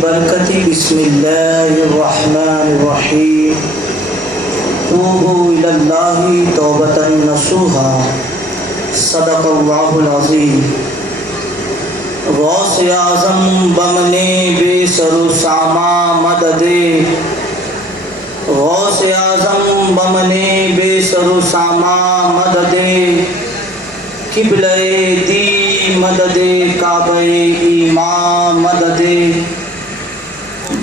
برکتی بسم اللہ الرحمن الرحیم توبوا الی اللہ توبۃ نصوحا صدق اللہ العظیم غوث اعظم بمنے بے سر و ساما مدد غوث اعظم بمنے بے سر و ساما مدد قبلہ دی مدد کعبہ ایمان مدد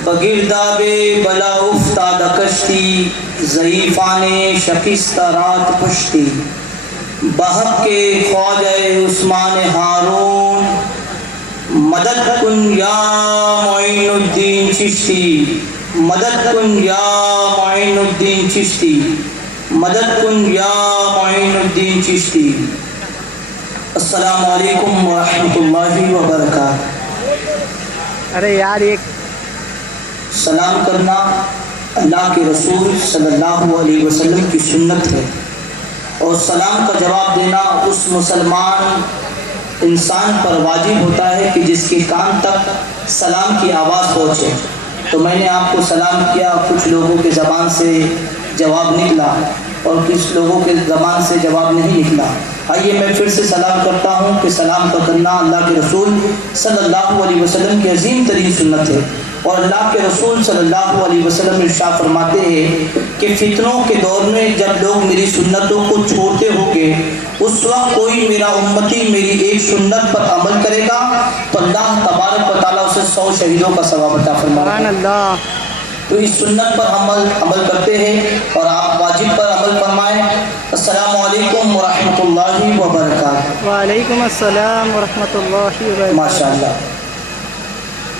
بگرداب بلا افتاد کشتی ضعیفان شکست رات پشتی بحق کے خواجہ عثمان ہارون مدد کن یا معین الدین چشتی مدد کن یا معین الدین چشتی مدد کن یا معین الدین چشتی۔ السلام علیکم ورحمۃ اللہ وبرکاتہ۔ ارے یار ایک سلام کرنا اللہ کے رسول صلی اللہ علیہ وسلم کی سنت ہے، اور سلام کا جواب دینا اس مسلمان انسان پر واجب ہوتا ہے کہ جس کے کان تک سلام کی آواز پہنچے۔ تو میں نے آپ کو سلام کیا، کچھ لوگوں کے زبان سے جواب نکلا اور کچھ لوگوں کے زبان سے جواب نہیں نکلا۔ آئیے میں پھر سے سلام کرتا ہوں کہ سلام کا کرنا اللہ کے رسول صلی اللہ علیہ وسلم کی عظیم ترین سنت ہے، اور اللہ کے رسول صلی اللہ علیہ وسلم ارشاد فرماتے ہیں کہ فتنوں کے دور میں جب لوگ میری سنتوں کو چھوڑتے ہوں گے، اس وقت کوئی میرا امتی میری ایک سنت پر عمل کرے گا تو اللہ تبارک و تعالیٰ اسے 100 شہیدوں کا ثواب عطا فرمائے گا۔ اللہ تو اس سنت پر عمل کرتے ہیں اور آپ واجب پر عمل فرمائیں۔ السلام علیکم ورحمۃ اللہ وبرکاتہ۔ وعلیکم السلام ورحمۃ اللہ وبرکاتہ۔ ماشاءاللہ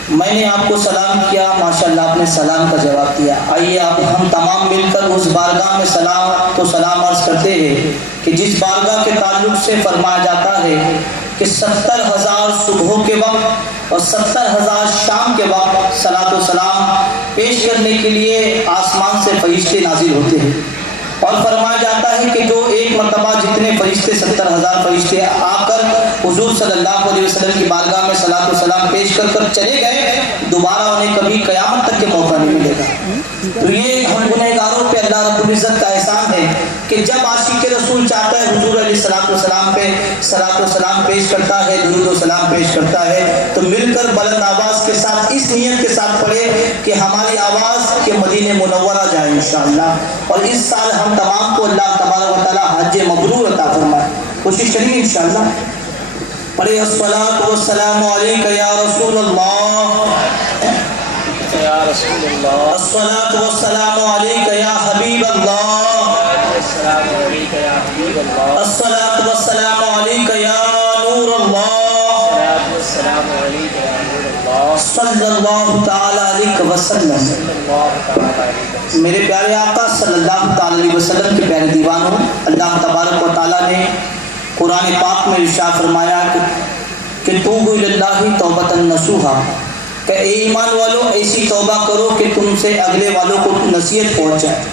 میں نے آپ کو سلام کیا، ماشاءاللہ آپ نے سلام کا جواب دیا۔ آئیے آپ ہم تمام مل کر اس بارگاہ میں سلام عرض کرتے ہیں کہ جس بارگاہ کے تعلق سے فرمایا جاتا ہے کہ 70,000 صبح کے وقت اور 70,000 شام کے وقت صلاۃ و سلام پیش کرنے کے لیے آسمان سے فرشتے نازل ہوتے ہیں، اور فرمایا جاتا ہے کہ جو ایک مرتبہ جتنے فرشتے 70,000 فرشتے آ کر حضور صلی اللہ علیہ وسلم کی بارگاہ میں صلاۃ و سلام پیش کر چلے گئے، دوبارہ انہیں کبھی قیامت تک کے موقع نہیں ملے گا۔ تو یہ ہم گنہگاروں پہ اللہ رب العزت کا احسان ہے کہ جب عاشق رسول چاہتا ہے حضور علیہ الصلوۃ والسلام پہ صلاۃ و سلام پیش کرتا ہے، درود و سلام پیش کرتا ہے، تو مل کر بلند آواز کے ساتھ اس نیت کے ساتھ پڑھے کہ ہماری آواز کے مدینہ منورہ جائے انشاءاللہ، اور اس سال ہم تمام کو اللہ تبارک و تعالی حج مبرور عطا فرمائے۔ کوشش کریں گے انشاءاللہ۔ پڑھے الصلاۃ والسلام علیک یا رسول اللہ، یا رسول اللہ، الصلاۃ والسلام علیک یا حبیب اللہ، السلام علیکم یا حبیب اللہ، الصلاۃ والسلام علیک یا نور اللہ، السلام علیکم یا نور اللہ، صلی اللہ تعالی علیہ وسلم۔ صلی اللہ تعالی علیہ وسلم۔ میرے پیارے آقا صلی اللہ تعالی علیہ وسلم کے پیارے دیوانوں، اللہ تبارک و تعالیٰ نے قرآن پاک میں ارشاد فرمایا کہ توبوا الی اللہ توبۃ نصوحا، کہ اے ایمان والو ایسی توبہ کرو کہ تم سے اگلے والوں کو نصیحت پہنچ جائے۔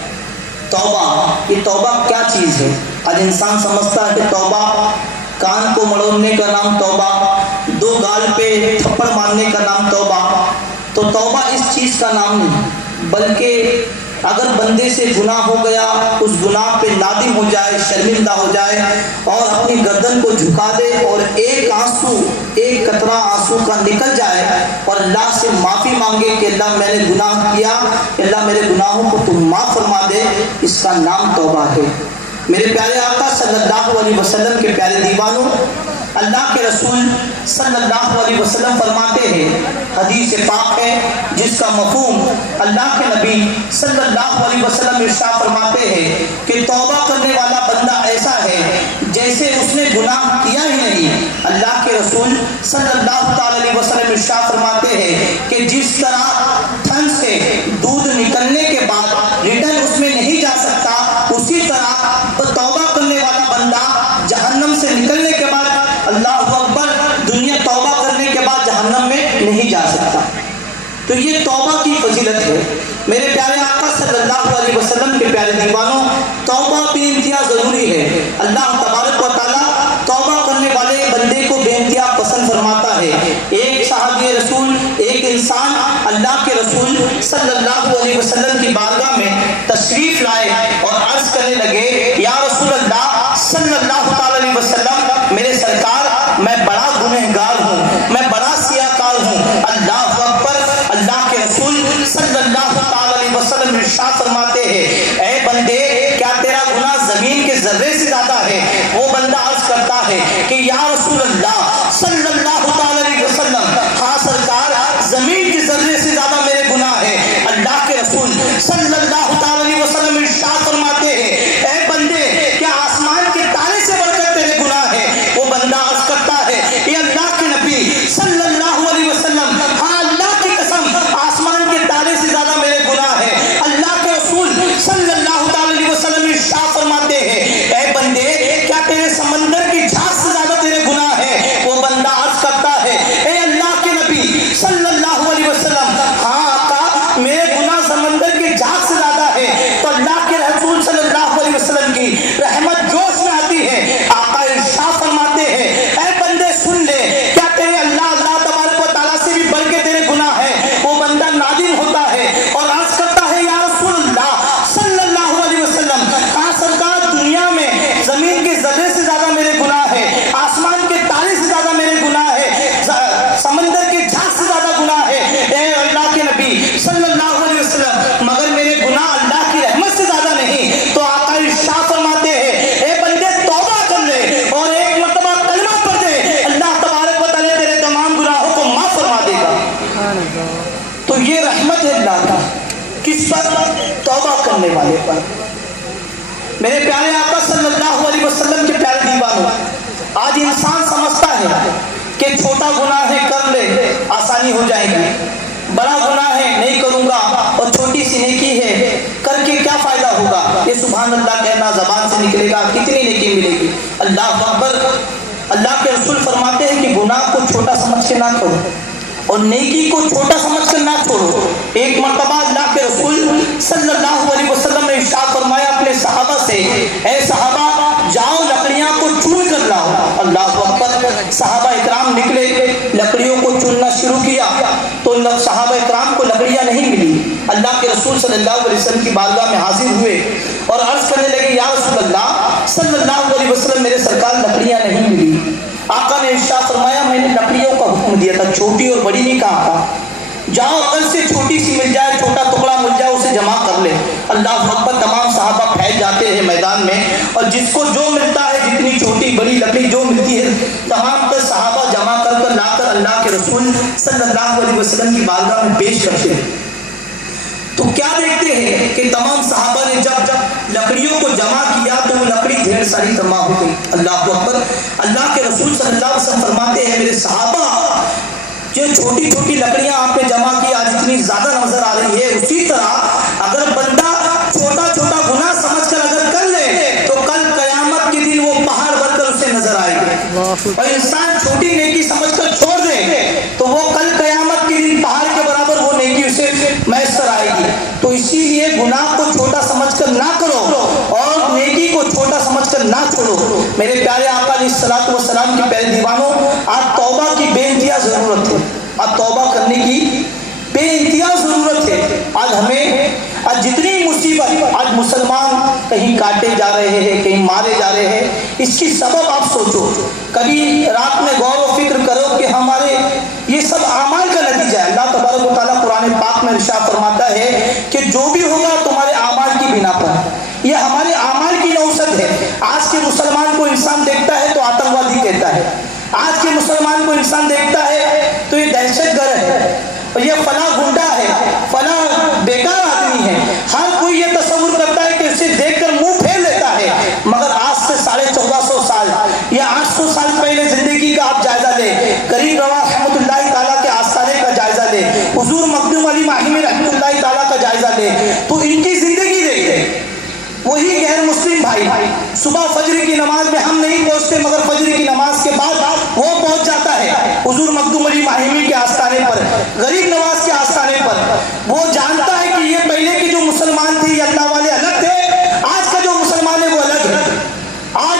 توبہ، یہ توبہ کیا چیز ہے؟ آج انسان سمجھتا ہے کہ توبہ کان کو مڑوڑنے کا نام توبہ، 2 گال پہ تھپڑ مارنے کا نام توبہ۔ تو توبہ اس چیز کا نام نہیں، بلکہ اگر بندے سے گناہ ہو گیا، اس گناہ پہ نادم ہو جائے، شرمندہ ہو جائے اور اپنی گردن کو جھکا دے اور ایک قطرہ آنسو کا نکل جائے اور اللہ سے معافی مانگے کہ اللہ میں نے گناہ کیا، اللہ میرے گناہوں کو تم معاف فرما دے، اس کا نام توبہ ہے۔ میرے پیارے آقا صلی اللہ علیہ وسلم کے پیارے دیوانوں، اللہ کے رسول صلی اللہ علیہ وسلم فرماتے ہیں، حدیث پاک ہے جس کا مفہوم اللہ کے نبی صلی اللہ علیہ وسلم ارشاد فرماتے ہیں کہ توبہ کرنے والا بندہ ایسا ہے جیسے اس نے گناہ کیا ہی نہیں۔ اللہ کے رسول صلی اللہ تعالی علیہ وسلم ارشاد فرماتے ہیں کہ جس طرح تھن سے دودھ نکلنے کے بعد ریٹرن اس میں نہیں جا سکتا، اسی طرح توبہ کرنے والا بندہ جہنم سے نکلنے کے بعد اللہ اکبر دنیا توبہ کرنے کے بعد جہنم میں نہیں جا سکتا۔ تو یہ توبہ کی فضیلت ہے۔ میرے پیارے آقا صلی اللہ علیہ وسلم کے پیارے دیوانوں، توبہ بے انتہا ضروری ہے۔ اللہ تبارک و تعالیٰ توبہ کرنے والے بندے کو بے انتہا پسند فرماتا ہے۔ ایک صحابی رسول، ایک انسان اللہ کے رسول صلی اللہ علیہ وسلم کی بارگاہ میں تشریف لائے اور عرض کرنے لگے یا رسول اللہ صلی اللہ تعالی علیہ وسلم میرے سرکار میں بڑا گنہگار ہوں، میں بڑا سیاہکار ہوں۔ اللہ اکبر۔ اللہ کے رسول صلی اللہ تعالی علیہ وسلم ارشاد فرماتے ہیں اے بندے کیا تیرا گناہ زمین کے ذرے سے زیادہ ہے؟ وہ بندہ عرض کرتا ہے کہ یا رسول اللہ صلی اللہ تعالی علیہ وسلم ہاں سرکار زمین کے ذرے سے زیادہ میرے گناہ ہے۔ اللہ کے رسول صلی اللہ تعالی علیہ وسلم ارشاد فرماتے ہیں اے بندے کیا آسمان کے تارے سے بڑھ کر تیرے گناہ ہے؟ وہ بندہ عرض کرتا ہے اے اللہ کے نبی صلی اللہ علیہ وسلم ہاں اللہ کی قسم آسمان کے تارے سے زیادہ میرے گناہ ہے۔ اللہ کے رسول صلی اللہ تعالی علیہ وسلم ارشاد فرماتے ہیں اے بندے کیا تیرے سمندر کی جھاگ سے زیادہ تیرے گناہ ہے؟ وہ بندہ عرض کرتا ہے اے اللہ کے نبی صلی اللہ علیہ وسلم ہاں آقا میرے گناہ سمندر کی جھاگ سے زیادہ ہے۔ تو اللہ کے رسول صلی اللہ علیہ وسلم کی رحمت جوش میں آتی ہے، آقا ارشاد فرماتے ہیں اے بندے سن لے کیا تیرے اللہ تبارک و تعالیٰ سے بھی بڑھ کے تیرے گناہ ہے؟ وہ بندہ نادم ہوتا ہے اور عرض کرتا ہے یا رسول اللہ صلی اللہ علیہ وسلم ہاں سرکار دنیا میں زمین کے ذرے سے زیادہ میرے گناہ ہے، آسمان کے تارے سے زیادہ میرے گناہ ہے، سمندر کے جھاگ سے زیادہ گناہ ہے اے اللہ کے نبی صلی اللہ علیہ وسلم مگر میرے گناہ اللہ کی رحمت سے زیادہ نہیں۔ تو آقا ارشاد فرماتے ہیں اے بندے توبہ کر لے اور ایک مرتبہ کلمہ پڑھ دے، اللہ تبارک و تعالیٰ تیرے تمام گناہوں کو معاف فرما دے گا۔ سبحان اللہ۔ تو یہ رحمت ہے اللہ کی، کس پر؟ توبہ کرنے والے پر۔ میرے پیارے آقا صلی اللہ علیہ وسلم کے پیارے دیوانوں، آج انسان سمجھتا ہے کہ چھوٹا گناہ ہے کر لے آسانی ہو جائے گی، بڑا گناہ ہے نہیں کروں گا اور چھوٹی سی نیکی ہے کر کے کیا فائدہ ہوگا؟ یہ سبحان اللہ کہنا زبان سے نکلے گا کتنی نیکی ملے گی؟ اللہ اکبر۔ اللہ کے رسول فرماتے ہیں کہ گناہ کو چھوٹا سمجھ کے نہ کرو اور نیکی کو چھوٹا سمجھ کر نہ چھوڑو۔ ایک مرتبہ اللہ کے رسول صلی اللہ علیہ وسلم نے ارشاد فرمایا اپنے صحابہ سے اے صحابہ جاؤ لکڑیاں کو چن کر لاؤ۔ اللہ اکبر۔ صحابہ اکرام نکلے، لکڑیوں کو چننا شروع کیا تو صحابہ اکرام کو لکڑیاں نہیں ملی۔ اللہ کے رسول صلی اللہ علیہ وسلم کی بارگاہ میں حاضر ہوئے اور عرض کرنے لگے یا رسول اللہ صلی اللہ علیہ وسلم میرے سرکار لکڑیاں نہیں ملی۔ آقا نے ارشاد فرمایا میں نے لکڑیوں کا حکم دیا تھا، چھوٹی اور بڑی نہیں کہا تھا، جاؤ اگر سے چھوٹی سی مل جائے چھوٹا ٹکڑا مل جائے اسے جمع کر لے۔ اللہ اکبر۔ تمام صحابہ پھیل جاتے ہیں میدان میں اور جس کو جو ملتا ہے جتنی چھوٹی بڑی لکڑی جو ملتی ہے تمام پر صحابہ جمع کر کر لا کر اللہ کے رسول صلی اللہ علیہ وسلم کی بارگاہ میں پیش کرتے ہیں۔ تو کیا دیکھتے ہیں کہ تمام صحابہ نے جب لکڑیوں کو جمع کیا تو وہ لکڑی ڈھیر ساری جمع ہو گئی۔ اللہ اکبر۔ اللہ کے رسول صلی اللہ علیہ وسلم فرماتے ہیں میرے صحابہ جو چھوٹی چھوٹی لکڑیاں آپ نے جمع کی آج اتنی زیادہ نظر آ رہی ہے، اسی طرح اگر بندہ چھوٹا چھوٹا گناہ سمجھ کر اگر کر لے تو کل قیامت کے دن وہ پہاڑ بن کر اسے نظر آئے گی، اور انسان چھوٹی نیکی سمجھ کر چھوڑ دے تو وہ کل قیامت کے دن پہاڑ کے برابر وہ نیکی اسے میسر آئے گی۔ تو اسی لیے گناہ کو چھوٹا سمجھ کر نہ کرو اور نیکی کو چھوٹا سمجھ کر نہ چھوڑو۔ میرے پیارے آقا علیہ الصلوۃ والسلام کے پیارے دیوانوں، آج توبہ کی بے انتہا ضرورت ہے، آج توبہ کرنے کی بے انتہا ضرورت ہے۔ آج ہمیں جتنی مصیبت، آج مسلمان کہیں کاٹے جا رہے ہیں کہیں مارے جا رہے ہیں، اس کی سبب آپ سوچو، کبھی رات میں غور و فکر کرو کہ ہمارے یہ سب اعمال کا نتیجہ ہے۔ اللہ تبارک و تعالیٰ قرآن پاک میں ارشاد فرماتا ہے کہ جو بھی ہوگا تمہارے اعمال کی بنا پر، یہ ہمارے اعمال کی نوسط ہے۔ آج کے مسلمان کو انسان دیکھتا ہے تو آتنکوادی کہتا ہے، آج کے مسلمان کو انسان دیکھتا ہے تو یہ دہشت گرد ہے، یہ فلاں گنڈا ہے، فلاں بیکار آدمی ہے۔ ہر کوئی یہ تصور کرتا ہے کہ اسے دیکھ کر منہ پھیر لیتا ہے، مگر آج سے 1450 سال یا 800 سال پہلے زندگی کا آپ جائزہ لیں، کریم روا رحمۃ اللہ تعالیٰ کے آستانے کا جائزہ لیں، حضور مخدوم علی ماہمی رحمۃ اللہ تعالیٰ کا جائزہ لیں تو ان کی زندگی دیکھیں۔ وہی غیر مسلم بھائی صبح فجر کی نماز میں ہم نہیں پہنچتے مگر فجر کی نماز کے بعد وہ پہنچ جاتا ہے حضور مخدوم علی ماہمی کے آستانے پر، غریب نواز کے آستانے پر۔ وہ جانتا ہے کہ یہ پہلے کے جو مسلمان تھے یہ اللہ والے الگ تھے، آج کا جو مسلمان ہے وہ الگ ہے۔ آج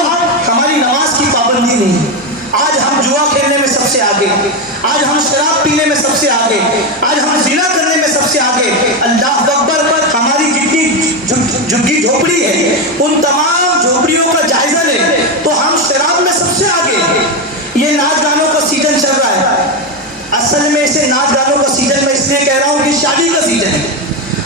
ہماری نماز کی پابندی نہیں، آج ہم جوا کھیلنے میں سب سے آگے، آج ہم شراب پینے میں سب سے آگے، آج ہم زنا کرنے ناچ گانوں کا سیزن میں اس لیے کہہ رہا ہوں کہ شادی کا سیزن ہے.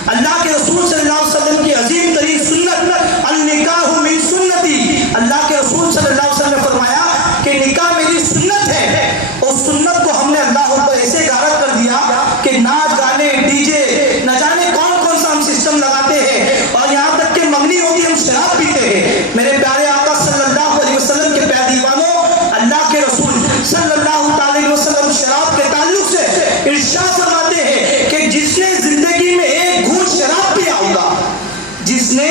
اللہ کے رسول صلی اللہ علیہ وسلم کی عظیم ترین سنت النکاح من سنتی. اللہ کے رسول صلی اللہ علیہ وسلم نے فرمایا کہ نکاح میری سنت ہے. اور سنت کو ہم نے اللہ پر ایسے غارت کر دیا کہ ناچ گانے ڈی جے نہ جانے کون کون سا ہم سسٹم لگاتے ہیں, اور یہاں تک کہ منگنی ہوتی ہم شراب پیتے ہیں. میرے پیارے آقا صلی اللہ علیہ وسلم کے پیارے دیوانوں, اللہ کے رسول صلی اللہ علیہ وسلم شراب کے تعلق سے ارشاد فرماتے ہیں کہ جس نے زندگی میں ایک گھونٹ شراب پیا ہوگا, جس نے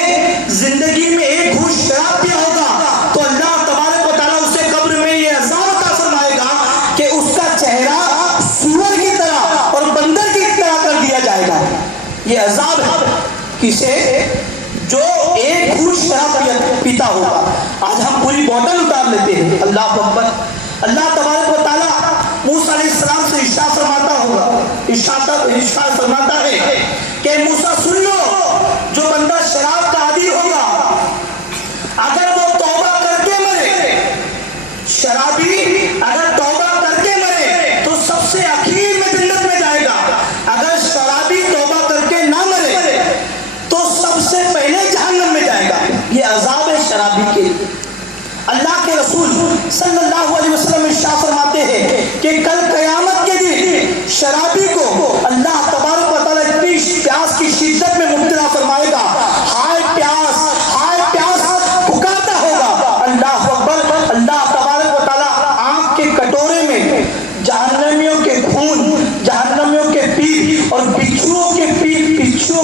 زندگی میں ایک گھونٹ شراب پیا ہوگا, تو اللہ تبارک و تعالیٰ اسے قبر میں یہ عذاب عطا فرمائے گا کہ اس کا چہرہ سور کی طرح اور بندر کی طرح کر دیا جائے گا. یہ عذاب ہے کسے؟ جو ایک گھونٹ شراب پیتا ہوگا. آج ہم پوری بوتل اتار لیتے ہیں. اللہ اکبر. اللہ تبارک و تعالیٰ موسیٰ علیہ السلام سے ارشاد فرماتا ہوگا, ارشاد فرماتا ہے کہ موسیٰ سن لو, جو بندہ شراب کا عادی ہوگا اگر وہ توبہ کر کے مرے, شرابی اگر توبہ کر کے مرے تو سب سے اخیر میں جنت میں جائے گا. اگر شرابی توبہ کر کے نہ مرے تو سب سے پہلے جہنم میں جائے گا. یہ عذاب ہے شرابی کے. اللہ کے رسول صلی اللہ علیہ وسلم ارشاد فرماتے ہیں کہ کل قیامت کے دن شرابی کو اللہ تبارک و تعالیٰ اتنی پیاس کی شدت میں مبتلا فرمائے گا, ہائے پیاس پکارتا ہوگا. اللہ اکبر. اللہ تبارک و تعالیٰ آنکھ کے کٹورے میں جہنمیوں کے خون, جہنمیوں کے پیپ اور بچھوؤں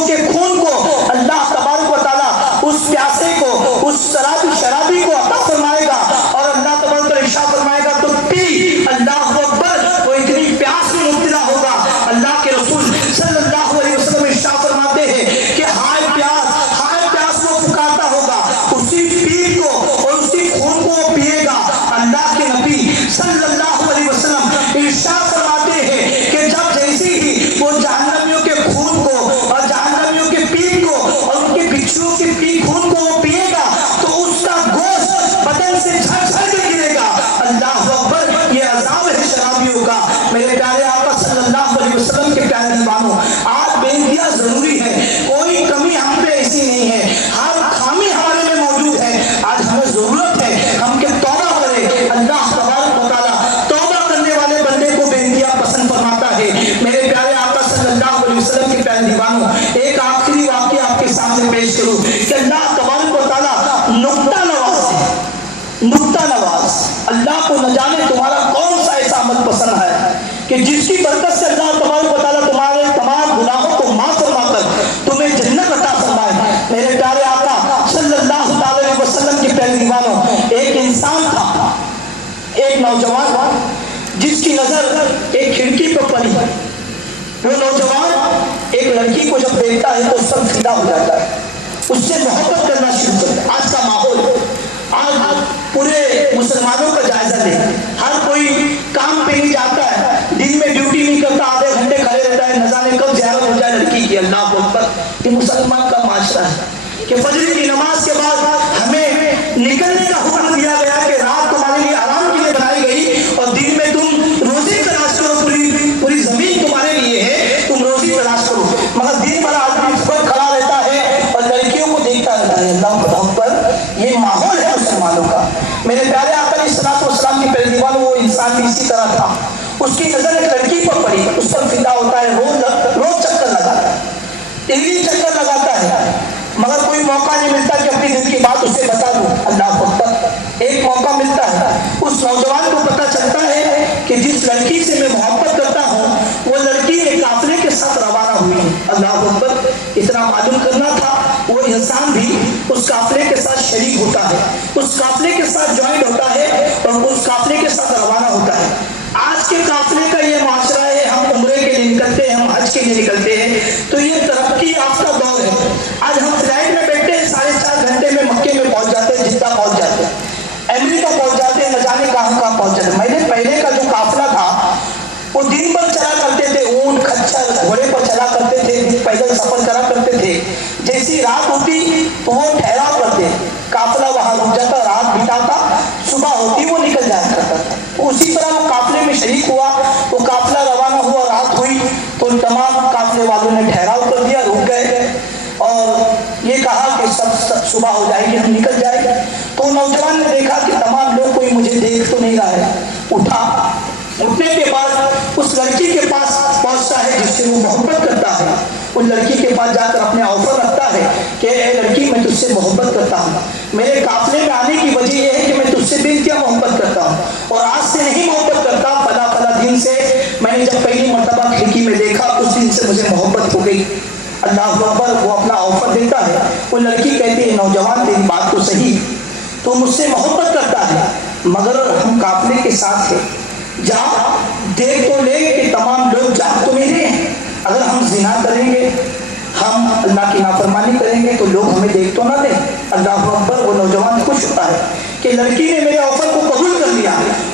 کے خون کو اللہ تبارک و تعالیٰ اس پیاسے کو, اس شرابی کو عطا فرمائے گا, اور اللہ تبارک و تعالیٰ ارشاد فرمائے گا تو پی. اللہ اکبر. وہ اتنی پیاس میں مبتلا ہوگا. اللہ کے رسول صلی اللہ علیہ وسلم ارشاد فرماتے ہیں کہ ہائے پیاس وہ پکارتا ہوگا. اسی پیپ کو اور اسی خون کو وہ پیے گا. اللہ کے نبی صلی اللہ علیہ وسلم ارشاد فرماتے ہیں کہ جب جیسی ہی وہ جہنمیوں کے خون کو اور جہنمیوں کے پیپ کو اور ان کے بچھوؤں کے خون کو وہ پیے گا تو اس کا گوشت بدن سے جھڑ کے گرے گا. اللہ اکبر. یہ عذاب ہے شرابیوں کا. میرے پیارے آقا صلی اللہ علیہ وسلم کے پیارے دیوانوں, آج بے انتہا ضروری ہے. کوئی کمی ہم پہ ایسی نہیں ہے, ہر خامی ہمارے میں موجود ہے. آج ہمیں ضرورت ہے ہم کہ توبہ کریں. اللہ تبارک و تعالیٰ توبہ کرنے والے بندے کو بے انتہا پسند فرماتا ہے. میرے پیارے آقا صلی اللہ علیہ وسلم کے پیارے دیوانوں, ایک آخری واقعہ آپ کے سامنے پیش کروں کہ اللہ تبارک و تعالیٰ نقطہ نواز. اللہ کو نہ جانے تمہارا کون سا ایسا عمل پسند ہے کہ جس کی برکت سے اللہ تبارک و تعالیٰ تمہارے تمام گناہوں کو معاف فرما کر تمہیں جنت عطا فرمائے. میرے پیارے آقا صلی اللہ علیہ وسلم کے پیارے دیوانوں, ایک انسان تھا, ایک نوجوان جس کی نظر ایک کھڑکی پر پڑی. وہ نوجوان ایک لڑکی کو جب دیکھتا ہے تو اس پر فدا ہو جاتا ہے, اس سے محبت کرنا شروع کرتا ہے. آج کا ماحول, آج پورے مسلمانوں کا جائزہ لیں. ہر کوئی کام پہ نہیں جاتا ہے, دن میں ڈیوٹی نہیں کرتا, آدھے گھنٹے کھڑے رہتا ہے, نہ جانے کب زیارت ہو جائے لڑکی کی. اللہ اکبر. یہ مسلمان کا معاشرہ ہے کہ فجر کی نماز کے بعد ہمیں نکلنے کا حکم دیا گیا کہ رات تمہارے لیے آرام کے لیے بنائی گئی اور دن میں تم روزی تلاش کرو. پوری زمین تمہارے لیے ہے, تم روزی تلاش کرو. مگر دن بھر آدمی اس پر کھڑا رہتا ہے اور لڑکیوں کو دیکھتا رہتا ہے. اللہ اکبر. یہ ماحول ہے مسلمانوں کا. میرے پیارے آقا علیہ الصلوۃ والسلام کی پیارے دیوانوں, وہ انسان بھی اسی طرح تھا. اس کی نظر ایک لڑکی پر پڑی, اس پر فدا ہوتا ہے, روز چکر لگاتا ہے, ڈیلی چکر لگاتا ہے, مگر کوئی موقع نہیں ملتا کہ اپنی دل کی بات اسے بتا دوں. اللہ اکبر. ایک موقع ملتا ہے, اس نوجوان کو پتہ چلتا ہے کہ جس لڑکی سے میں محبت کرتا ہوں وہ لڑکی ایک قافلے کے ساتھ روانہ ہوئی ہے. اللہ اکبر. اتنا معلوم کرنا تھا, وہ انسان بھی اس قافلے کے ساتھ شریک ہوتا ہے, اس قافلے کے ساتھ جوائنٹ ہوتا ہے اور اس قافلے کے ساتھ روانہ ہوتا ہے. آج کے قافلے کا یہ معاشرہ ہے, ہم عمرے کے لیے نکلتے ہیں, ہم حج کے لیے نکلتے ہیں, تو یہ ترقی یافتہ دور ہے. آج ہم فلائٹ میں بیٹھتے ہیں, 4.5 گھنٹے میں مکے میں پہنچ جاتے ہیں, جدہ پہنچ جاتے ہیں, امریکہ پہنچ جاتے ہیں, نہ جانے کہاں پہنچ جاتے ہیں. میں نے پہلے کا جو قافلہ تھا وہ دن بھر چلا کرتے تھے, اونٹ کچھر گھوڑے پر چلا کرتے تھے, پیدل سفر کرا کرتے تھے. جیسی رات ہوتی تو وہ ٹھہراؤ کرتے, قافلہ وہاں رک جاتا, رات بتاتا, صبح ہوتی وہ نکل جایا کرتا تھا. اسی طرح وہ قافلے میں شریک ہوا, وہ قافلہ روانہ ہوا, رات ہوئی, تو تمام قافلے والوں نے ٹھہراؤ کر دیا، رک گئے اور یہ کہا کہ سب صبح ہو جائے گی، ہم نکل جائیں گے۔ تو نوجوان نے دیکھا کہ تمام لوگ کوئی مجھے دیکھ تو نہیں رہا ہے، اٹھا، اٹھنے کے بعد اس لڑکی کے پاس پہنچتا ہے جس سے وہ محبت کرتا ہے، اس لڑکی کے پاس جا کر اپنے آفر رکھتا ہے کہ اے لڑکی میں تجھ سے محبت کرتا ہوں، میرے قافلے میں آنے کی وجہ یہ ہے کہ میں تجھ سے بے انتہا محبت کرتا ہوں اور آج سے نہیں محبت کرتا، فلاں فلاں دن سے میں نے جب پہلی مرتبہ کھڑکی میں دیکھا اس دن سے مجھے محبت ہو گئی۔ اللہ اکبر، وہ اپنا آفر دیتا ہے، وہ لڑکی کہتی ہے نوجوان تیری بات تو صحیح، تو مجھ سے محبت کرتا ہے مگر ہم قافلے کے ساتھ ہیں، جا دیکھ تو لے کہ تمام لوگ جاگ تو نہیں رہے ہیں، اگر ہم زنا کریں گے، ہم اللہ کی نافرمانی کریں گے تو لوگ ہمیں دیکھ تو نہ دیں۔ اللہ اکبر، وہ نوجوان خوش ہوتا ہے کہ لڑکی نے میرے آفر کو قبول کر لیا۔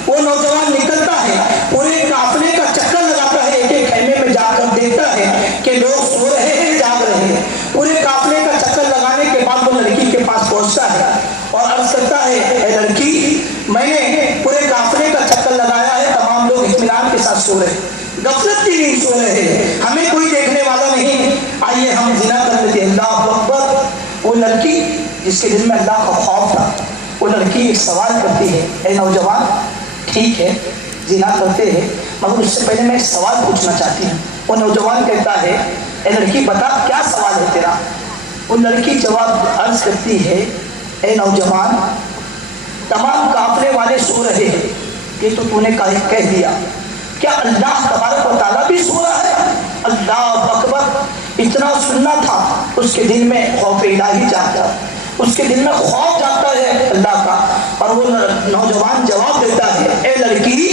وہ نوجوان نکلتا ہے، پورے قافلے کا چکر لگاتا ہے، ایک ایک خیمے میں جا کر دیکھتا ہے کہ لوگ سو رہے ہیں جاگ رہے ہیں۔ پورے قافلے کا چکر لگانے کے بعد وہ لڑکی کے پاس پہنچتا ہے اور عرض کرتا ہے اے لڑکی، میں نے پورے قافلے کا چکر لگایا ہے، تمام لوگ اطمینان کے ساتھ سو رہے ہیں، غفلت کی نیند سو رہے ہیں، ہمیں کوئی دیکھنے والا نہیں، آئیے ہم زنا کر لیتے ہیں۔ اللہ اکبر، وہ لڑکی جس کے دل میں اللہ کا خوف تھا، وہ لڑکی ایک سوال کرتی ہے، اے نوجوان ٹھیک ہے زنا کرتے ہیں مگر اس سے پہلے میں ایک سوال پوچھنا چاہتی ہوں۔ وہ نوجوان کہتا ہے اے لڑکی بتا کیا سوال ہے تیرا؟ وہ لڑکی جواب عرض کرتی ہے اے نوجوان، تمام قافلے والے سو رہے ہیں، یہ تو نے کہہ دیا، کیا اللہ تبارک و تعالیٰ بھی سو رہا ہے؟ اللہ اکبر، اتنا سننا تھا اس کے دل میں خوف الہی جاگتا، اس کے دل میں خوف جاگتا ہے اللہ کا، اور وہ نوجوان جواب دیتا ہے اے لڑکی،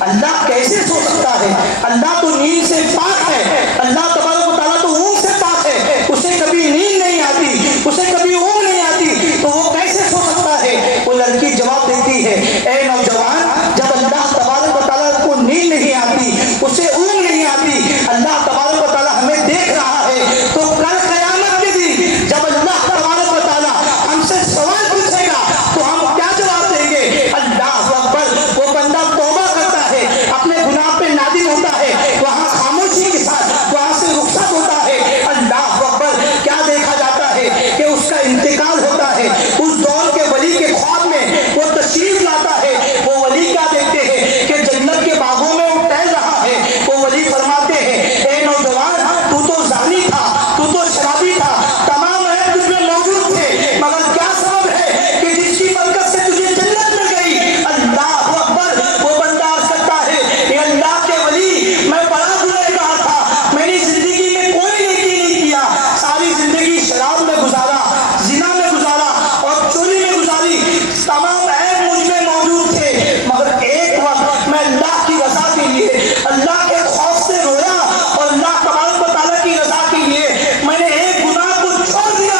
اللہ کیسے سو سکتا ہے؟ اللہ تو نیند سے پاک ہے، اللہ تبارک و تعالیٰ تو اونگ سے پاک ہے، اسے کبھی نیند نہیں آتی، اسے کبھی اونگ نہیں آتی، تو وہ کیسے سو سکتا ہے؟ وہ لڑکی جواب دیتی ہے اے نوجوان، جب اللہ تبارک و تعالیٰ کو نیند نہیں آتی، اسے اونگ نہیں آتی، اللہ تبارک و تعالیٰ ہمیں دیکھ رہا ہے، تو کل قیامت کے دن جب اللہ تبارک و تعالیٰ ہم سے سوال پوچھے گا تو ہم کیا جواب دیں گے؟ اللہ اکبر، وہ بندہ توبہ کرتا ہے، اپنے گناہ پہ نادم ہوتا ہے، وہاں خاموشی کے ساتھ وہاں سے رخصت ہوتا ہے۔ اللہ اکبر، کیا دیکھا جاتا ہے کہ اس کا انتقال ہوتا ہے، اس دور کے ولی کے خواب میں وہ تشریف لاتا ہے، وہ ولی کیا دیکھتے ہیں کہ جنت کے باغوں میں وہ ٹہل رہا ہے، وہ ولی فرماتے ہیں اے نوجوان، تو تو زانی تھا، تو تو شرابی تھا، تمام ہے تجھ میں موجود تھے، مگر کیا سبب ہے کہ جس کی برکت سے تجھے جنت مل گئی؟ اللہ اکبر، وہ بندہ عرض کرتا ہے کہ اللہ کے ولی، میں بڑا گنہگار تھا، میں نے زندگی میں کوئی نیکی نہیں کیا، ساری زندگی شراب میں گزارا، زنا میں گزارا اور چوری میں گزاری، تمام عیب مجھ میں موجود تھے، مگر ایک وقت میں اللہ کی رضا کے لیے، اللہ کے خوف سے رویا اور اللہ تبارک و تعالیٰ کی رضا کے لیے میں نے ایک گناہ کو چھوڑ دیا۔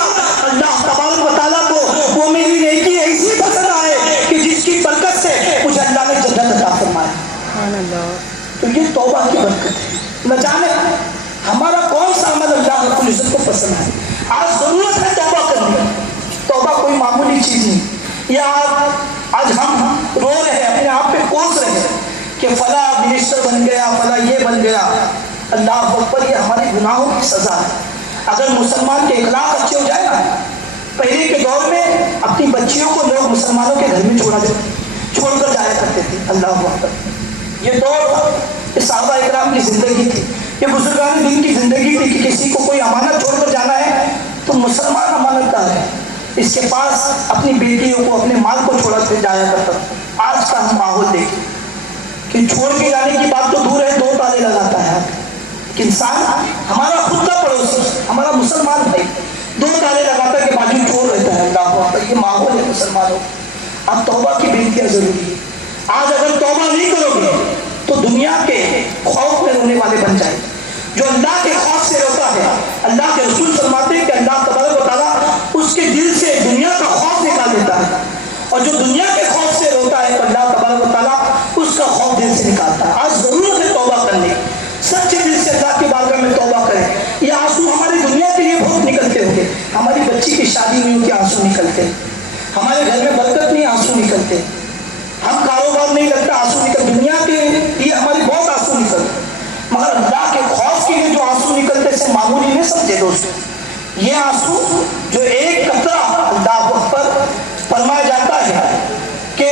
اللہ تبارک و تعالیٰ کو وہ میری نیکی ایسی پسند آئے کہ جس کی برکت سے مجھے اللہ نے جنت عطا فرمایا۔ سبحان اللہ۔ تو یہ توبہ کی برکت ہے۔ نہ جانے ہمارا کون سا عمل اللہ رب العزت کو پسند ہے۔ آج ضرورت ہے توبہ کرنے کی، توبہ کوئی معمولی چیز نہیں۔ یا آج ہم رو رہے ہیں، اپنے آپ پہ کوس رہے ہیں کہ فلاں منسٹر بن گیا، فلاں یہ بن گیا۔ اللہ اکبر، یہ ہمارے گناہوں کی سزا ہے۔ اگر مسلمان کے اخلاق اچھے ہو جائے نا، پہلے کے دور میں اپنی بچیوں کو لوگ مسلمانوں کے گھر میں چھوڑ کر جایا کرتے تھے۔ اللہ اکبر، یہ دور تھا، یہ صحابہ اکرام کی زندگی تھی، یہ بزرگان دین کی زندگی تھی کہ کسی کو کوئی امانت چھوڑ کر جانا ہے تو مسلمان امانت دار ہے، اس کے پاس اپنی بیٹیوں کو، اپنے مال کو چھوڑ کر جایا کرتا تھا۔ آج کا ہم ماحول دیکھیں کہ چھوڑ کے جانے کی بات تو دور ہے، دو تالے لگاتا ہے کہ انسان، ہمارا خود کا پڑوسی، ہمارا مسلمان بھائی دو تالے لگاتا ہے کہ باقی چور رہتا ہے۔ اللہ اکبر، یہ ماحول ہے مسلمانوں۔ اب توبہ کی بےنتہا ضروری ہے۔ آج اگر توبہ نہیں کرو گے تو دنیا کے خوف میں رونے والے بن جائیں۔ جو اللہ کے خوف سے روتا ہے، اللہ کے رسول فرماتے ہیں کہ اللہ تبارک و تعالیٰ اس کے دل سے دنیا کا خوف نکال دیتا ہے، اور جو دنیا کے خوف سے روتا ہے تو اللہ تبارک و تعالیٰ اس کا خوف دل سے نکالتا ہے۔ آج ضرورت ہے توبہ کرنے کی، سچے دل سے اللہ کی بارگاہ میں توبہ کریں۔ یہ آنسو ہماری دنیا کے لیے بہت نکلتے ہوں گے، ہماری بچی کی شادی میں ان کے آنسو نکلتے، ہمارے گھر میں برکت نہیں، آنسو نکلتے، ہم کاروبار نہیں لگتا، آنسو نکل، دنیا کے لیے ہماری بہت آنسو نکلتے، مگر اللہ کے خوف کے لیے یہ آنسو جو ایک قطرہ، اللہ اکبر، فرمایا جاتا ہے کہ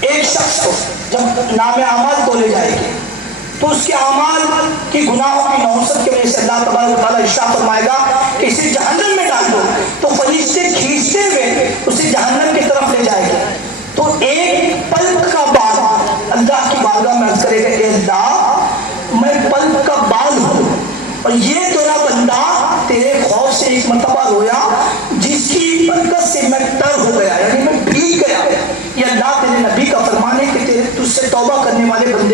ایک شخص کو جب نام اعمال تولے جائے گی تو اس کے اعمال کی گناہوں کی نحوست کی وجہ سے اللہ تبارک و تعالیٰ ارشاد فرمائے گا کہ اسے جہنم میں ڈال دو، تو فرشتے کھینچتے ہوئے اسے جہنم کی طرف لے جائے گا. تو ایک پلک کا بال اللہ کی بارگاہ میں عرض کرے گا، اے اللہ میں پلک کا بال ہوں، اور یہ تیرا بندہ تیرے خوف سے ایک مرتبہ رویا جس کی برکت سے میں تر ہو گیا، یعنی میں بھیگ گیا. یہ اللہ تیرے نبی کا فرمان ہے کہ تجھ سے توبہ کرنے والے بندے